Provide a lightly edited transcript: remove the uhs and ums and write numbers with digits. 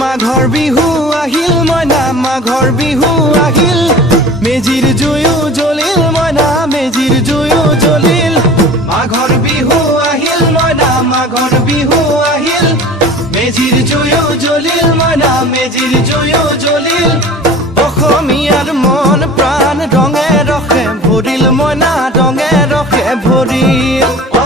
মাঘৰ বিহু আহিল মইনা মাঘৰ বিহু আহিল মেজিৰ জুয়ো জ্বলিল মইনা মেজিৰ জুয়ো জ্বলিল মাঘৰ বিহু আহিল মইনা মাঘৰ বিহু আহিল মেজিৰ জুয়ো জ্বলিল মইনা মেজিৰ জুয়ো জ্বলিল অসমীয়াৰ মন প্ৰাণ ৰঙে ৰখে ভৰিল মইনা ৰঙে ৰখে ভৰিল